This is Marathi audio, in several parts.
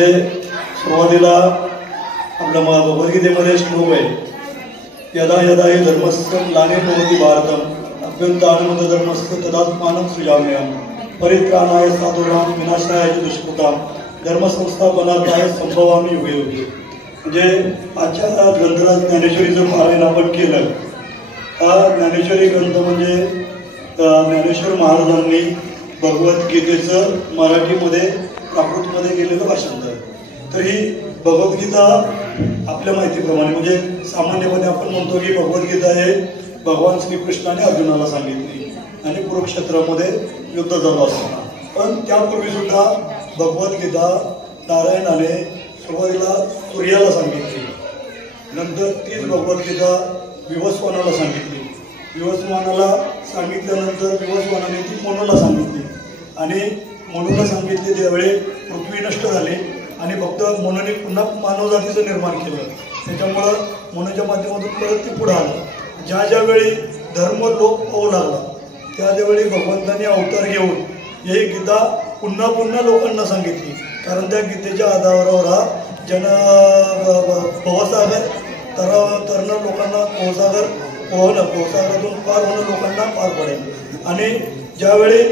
म्हणजे सुरुवातीला आपल्या भगवद्गीतेमध्ये श्लोक आहे, यदा यदा हे धर्मस्थ ग्लाने भवति भारतम अभ्यंतानंद धर्मस्थ तदात्मानं सृजाम्यहम् परित्राणाय साधूनां विनाशाय च दुष्कृतां धर्मसंस्थापनार्थाय संभवामि युगे युगे. म्हणजे आजच्या ग्रंथराज ज्ञानेश्वरीचं पारायण आपण केलं. हा ज्ञानेश्वरी ग्रंथ म्हणजे ज्ञानेश्वर महाराजांनी भगवद्गीतेचं मराठीमध्ये प्राकृतमध्ये केलेलं भाषांतर. तर ही भगवद्गीता आपल्या माहितीप्रमाणे म्हणजे सामान्यपणे आपण म्हणतो की भगवद्गीता हे भगवान श्रीकृष्णाने अर्जुनाला सांगितली आणि कुरुक्षेत्रामध्ये युद्ध झालं असताना. पण त्यापूर्वी सुद्धा भगवद्गीता नारायणाने सुरुवातीला सूर्याला सांगितली, नंतर तीच भगवद्गीता विवस्वानाला सांगितली. विवस्वानाला सांगितल्यानंतर विवस्वानाने ती मनुला सांगितली आणि मनुला सांगितली त्यावेळी पृथ्वी नष्ट झाली आणि फक्त मनुने पुन्हा मानवजातीचं निर्माण केलं. त्याच्यामुळं मनुच्या माध्यमातून परत ती पुढं आलं. ज्या ज्यावेळी धर्म लोप पाहू लागला त्यावेळी भगवंतांनी अवतार घेऊन ही गीता पुन्हा पुन्हा लोकांना सांगितली. कारण त्या गीतेच्या आधारावर हा भवसागर तरणं लोकांना भवसागरातून पार होणं लोकांना पार पडेल. आणि ज्यावेळी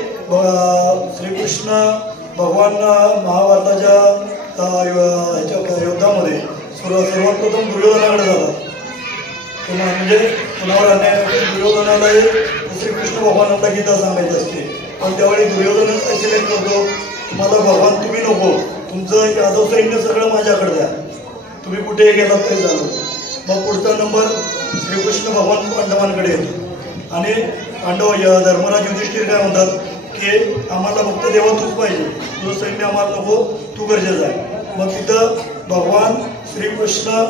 श्रीकृष्ण भगवान महाभारताच्या ह्याच्या युद्धामध्ये सर्वात प्रथम दुर्योधनाकडे जातात. म्हणजे कुणावर अन्याय दुर्योधनाला श्रीकृष्ण भगवानाला गीता सांगायची असते. पण त्यावेळी दुर्योधन काय सिलेक्ट करतो, तुम्हाला भगवान तुम्ही नको, तुमचं यादव सैन्य सगळं माझ्याकडे द्या, तुम्ही कुठेही गेलात तरी झालं. मग पुढचा नंबर श्रीकृष्ण भगवान पांडवांकडे येतो आणि पांडव धर्मराज युधिष्ठिर काय म्हणतात की आम्हाला फक्त देवा तूच पाहिजे, तुझं सैन्य आम्हाला नको, तू गरजेचं आहे. मग तिथं भगवान श्रीकृष्ण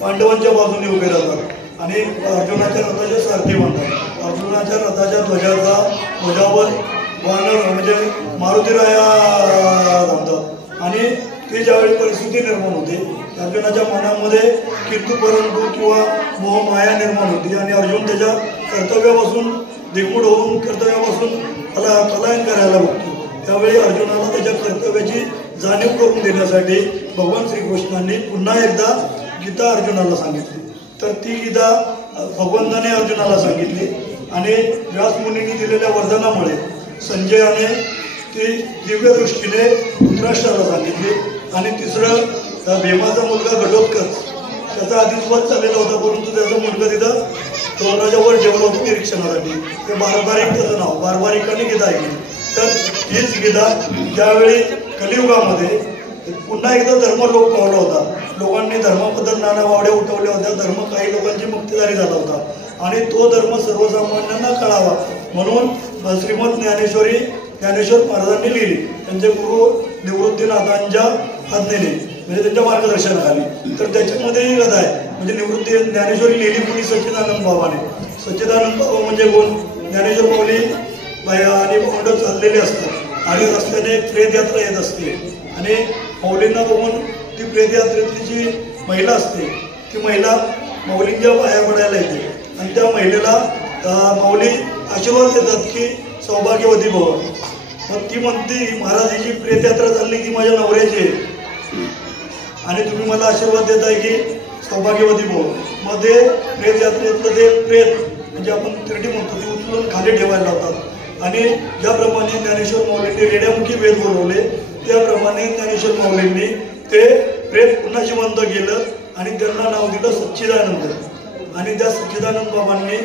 पांडवांच्या बाजूने उभे राहतात आणि अर्जुनाच्या रथाचे सारथी म्हणतात. अर्जुनाच्या रथाच्या ध्वजावर वानर म्हणजे मारुतीराया थांबतात आणि ती ज्यावेळी परिस्थिती निर्माण होते अर्जुनाच्या मनामध्ये किंतु परंतु किंवा मोहमाया निर्माण होती आणि अर्जुन त्याच्या कर्तव्यापासून दिग्मूढ होऊन कर्तव्यापासून पलायन करायला बघतो. त्यावेळी अर्जुनाला त्याच्या कर्तव्याची जाणीव करून देण्यासाठी भगवान श्रीकृष्णांनी पुन्हा एकदा गीता अर्जुनाला सांगितली. तर ती गीता भगवंताने अर्जुनाला सांगितली आणि व्यासमुनींनी दिलेल्या वरदानामुळे संजयाने ती दिव्य दृष्टीने धृतराष्ट्राला सांगितली. आणि तिसरं भीमाचा मुलगा घटोत्कच, त्याचा आधीच वध झालेला होता परंतु त्याचा मुलगा तिथं द्रोणाच्यावर जेवलं होतं निरीक्षणासाठी. ते बारबारिक त्याचं नाव बारबारिकाने गीता ऐकली. तर हीच गीता ज्यावेळी कलियुगामध्ये पुन्हा एकदा धर्म लोप पावला होता, लोकांनी धर्माबद्दल नाना वावड्या उठवल्या होत्या, धर्म काही लोकांची मुक्तीदारी झाला होता आणि तो धर्म सर्वसामान्यांना कळावा म्हणून श्रीमद ज्ञानेश्वर महाराजांनी लिहिली. त्यांचे गुरु निवृत्तीनाथांच्या आज्ञेने म्हणजे त्यांच्या मार्गदर्शनाखाली. तर त्याच्यामध्ये ही कथा आहे. म्हणजे निवृत्ती ज्ञानेश्वरी लिहिली कोणी सच्चिदानंद बाबाने. सच्चिदानंद बाबा म्हणजे कोण, ज्ञानेश्वर माऊली आणि मंडळ चाललेले असतात आणि रस्त्याने एक प्रेतयात्रा येत असते आणि माऊलींना बघून ती प्रेतयात्रेतली जी महिला असते ती महिला माऊलींच्या पाया पडायला येते आणि त्या महिलेला माऊली आशीर्वाद देतात की सौभाग्यवती भव. मग ती म्हणते महाराज ही जी प्रेतयात्रा चालली ती माझ्या नवऱ्याची आहे आणि तुम्ही मला आशीर्वाद देताय की सौभाग्यवती भव. मग ते प्रेतयात्रेतलं ते प्रेत म्हणजे आपण तिरडी म्हणतो ती उचलून खाली ठेवायला लावतात आणि ज्याप्रमाणे ज्ञानेश्वर माऊलींनी रेड्यामुखी वेद बोलवले त्याप्रमाणे ज्ञानेश्वर माऊलींनी ते प्रेत पुन्हा जिवंत केलं आणि त्यांना नाव दिलं सच्चिदानंद. आणि त्या सच्चिदानंद बाबांनी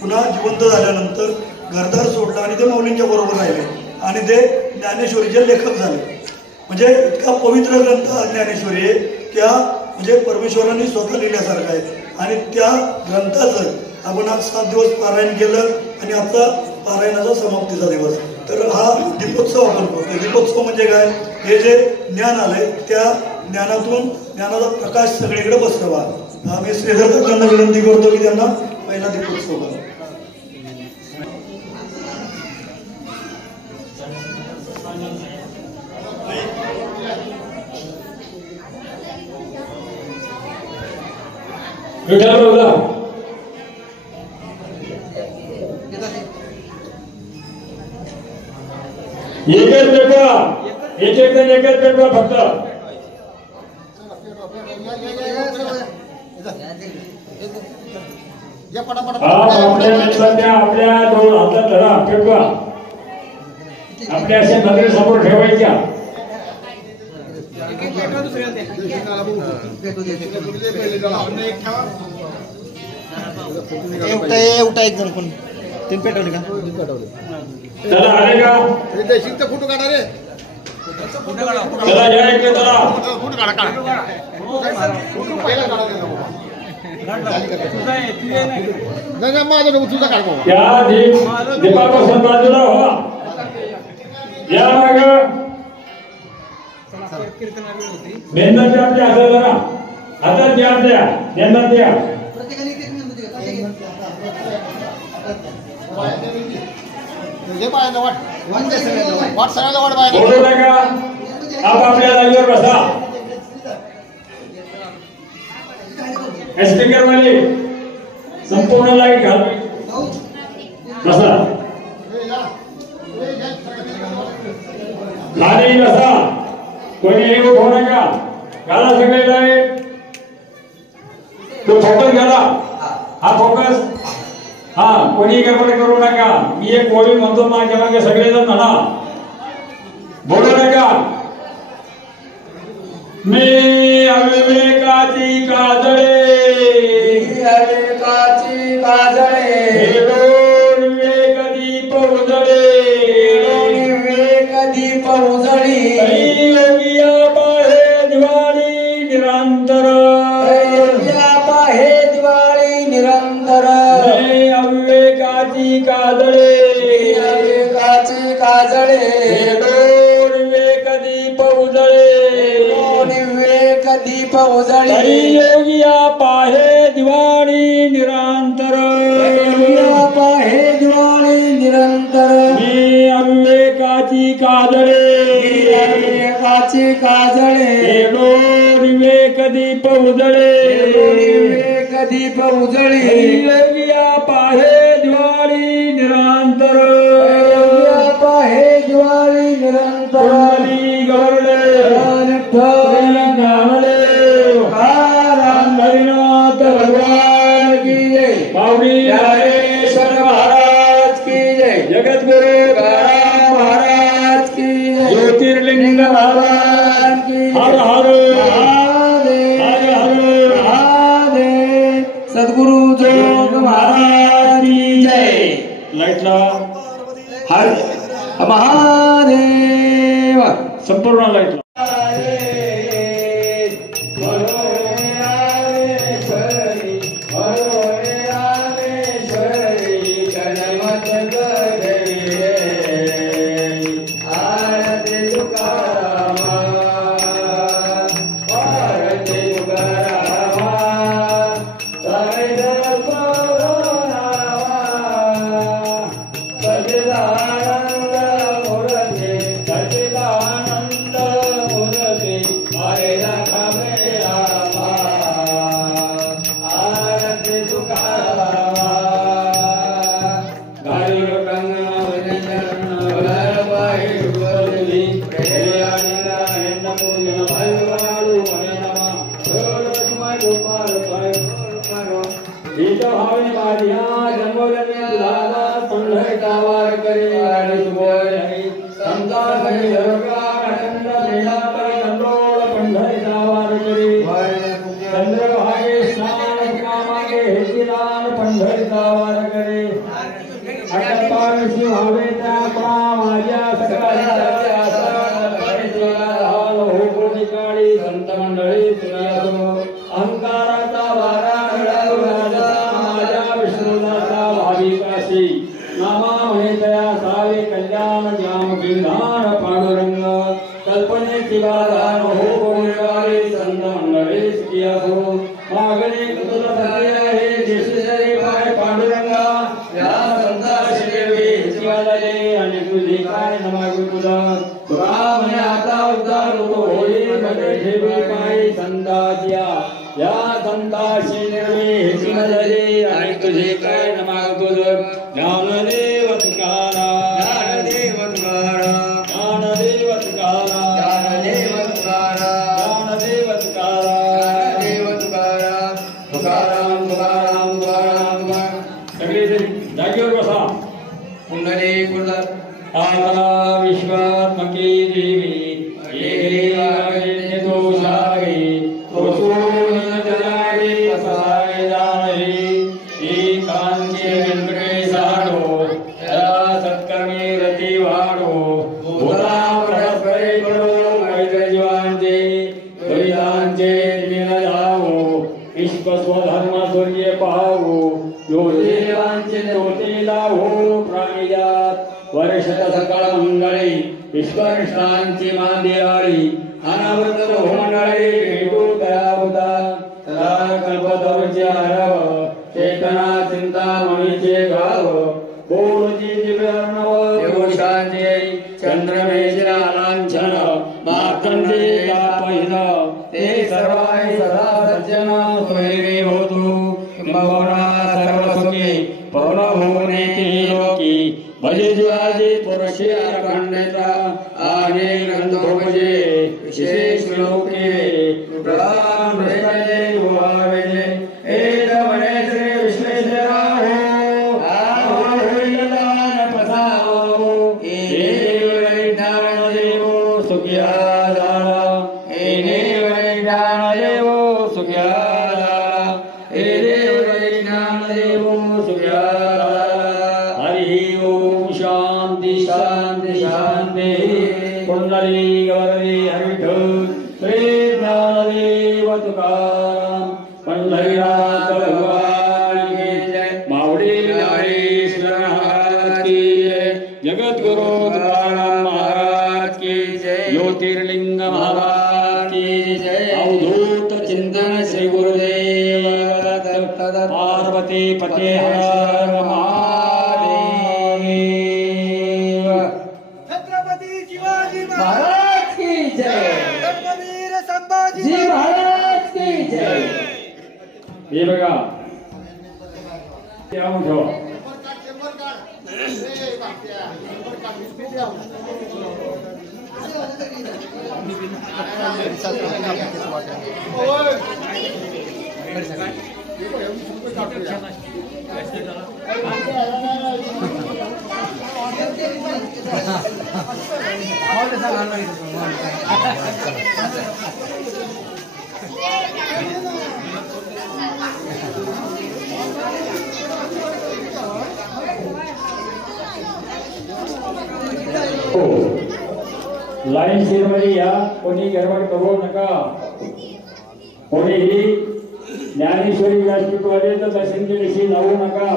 पुन्हा जिवंत झाल्यानंतर घरदार सोडला आणि ते माऊलींच्या बरोबर राहिले आणि ते ज्ञानेश्वरीचे लेखक झाले. म्हणजे इतका पवित्र ग्रंथ ज्ञानेश्वरी आहे त्या म्हणजे परमेश्वरांनी स्वतः लिहिल्यासारखं आहे. आणि त्या ग्रंथाचं आपण आज 7 दिवस पारायण केलं आणि आता पारायणाचा समाप्तीचा दिवस. तर हा दीपोत्सव आपण करतो. दीपोत्सव म्हणजे काय, हे जे ज्ञान आलंय त्या ज्ञानातून ज्ञानाचा प्रकाश सगळीकडे पसरवा. आम्ही श्रीधर त्यांना विनंती करतो की त्यांना पहिला दीपोत्सव करा. एकच पेटवा, एक एक जण एकच पेटवा फक्त. आपल्या दोन हातात धरा पेटवा आपल्या अशा नजरे समोर ठेवायच्या उठा एक जण कोण तीन पेटवले का चला आले का फोटो काढा रे चला या इकडे चला फोटो काढा पहिला काढा नाही माझा तुझा काढ त्या दीपापासून बाजूला व्हा या माग मेहनत आपल्या हातात जरा हातात द्या आपल्या मेहनत द्या वाट सगळ्याला वाट बाहेर बोलू नका आपल्या जागेवर बसा स्पीकर वाले संपूर्ण लाईट घाल बसा खाली बसा कोणी उठवू नका घाला सगळे लाईट तो फोकस घाला हा फोकस हा कोणी गडबड करू नका मी एक ओळी म्हणतो माझ्या मागे सगळेजण म्हणा बोलू नका मी अविवेकाची काजळे विवेक दीप उजळे योगिया पाहे दिवाळी निरंतर अविवेकाची काजळे विवेक दीप उजळे योगिया पाहे दिवाळी निरंतर मी अविवेकाची काजळे विवेक दीप उजळे योगिया पाहे दिवाळी निरंतर कुंडली गौरले हरिनाथ भगवान की जय पावडी हरेश्वर महाराज की जय जगतगुरु महाराज की जय ज्योतिर्लिंग महाराज की हर हर सद्गुरु जोग महाराज की जय लाईटला हर महादेव संपूर्ण लाईटला तुकाराम तुकाराम तुकाराम सगळे जागेवर बसा. पुंडलिक वरदा आत्मा विश्वात्मकी देवी ये दोषारी तोसून जलारी पसाय जाई एकांती वेंकटेशाडो या सत्कर्मी रती वाडो भूता परस्परे करो मैत्र जीवांचे द्वैतांचे दिन जावो विश्व स्वधर्म सूर्य पावो यो देवांचे तोते लावो प्राणिजात वर्षत सकाळ मंगळी विश्वनिष्ठांची मांदियाळी अनावृत मंगळी भेटू करावता सदा कल्पतरुचे आरव चेतना चिंतामणीचे गाव बोलची दिव्यार्णव देवशांती चंद्रमेशा लांछन मार्कंडे तापहिन ते सर्वाय सदा सज्जन स्वैरे होतु किंबहुना सर्वसुखी पूर्णभुवनेति लोकी भजे जीवाजी पुरुषे अखंडेता आने गंधोपजे विशेष लोके प्रधान भेदे भुवावेजे एदमने श्री विश्वेश्वरा हो आहोइदान पसाओ एदेवैज्ञान देवो सुखिया दाना एदेवैज्ञान देवो सुखिया दाना एदेवैज्ञान देवो सुखिया शांति शांति शांति पुंडली गौरी हरिठल श्री ज्ञानदेव तुकाराम पंढरीनाथ भगवान की जय मावडी नारेश्वर महाराज की जय जगत गुरु तुकाराम महाराज की जय ज्योतिर्लिंग महाराज की जय अवधूत चिंतन श्री गुरुदेव दत्त पार्वती पते हर महाराज की जय धर्मवीर संभाजी जी महाराज की जय. हे बघा ते आणून ठेवा. लाईन शिरमध्ये या. कोणी गडबड करू नका. कोणीही ज्ञानेश्वरी व्यासपीठवाल्याचं दर्शन केल्याशी जाऊ नका.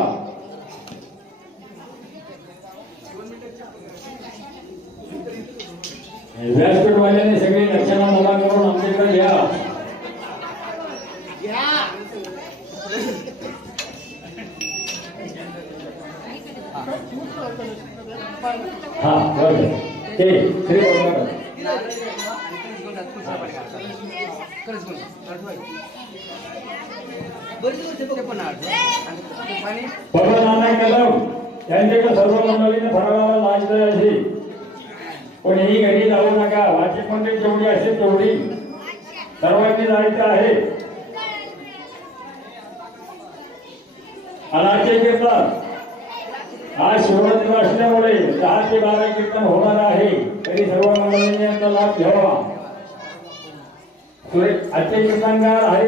व्यासपीठवाल्याने सगळे लक्षणं मला करून आमच्याकडे घ्या. हा बरोबर ते श्री नाना कदम यांच्याकडे सर्व मंडळीने फराळाला लाच द्यायची. कोणीही घरी जाऊ नका. वाचिक मंडळी जेवढी असेल तेवढी सर्वांनी जायचं आहे. अनाचे कीर्तन आज शिवरात्र असल्यामुळे 10 ते 12 कीर्तन होणार आहे. तरी सर्व मंडळींनी याचा लाभ घ्यावा. आजचे कीर्तनकार आहे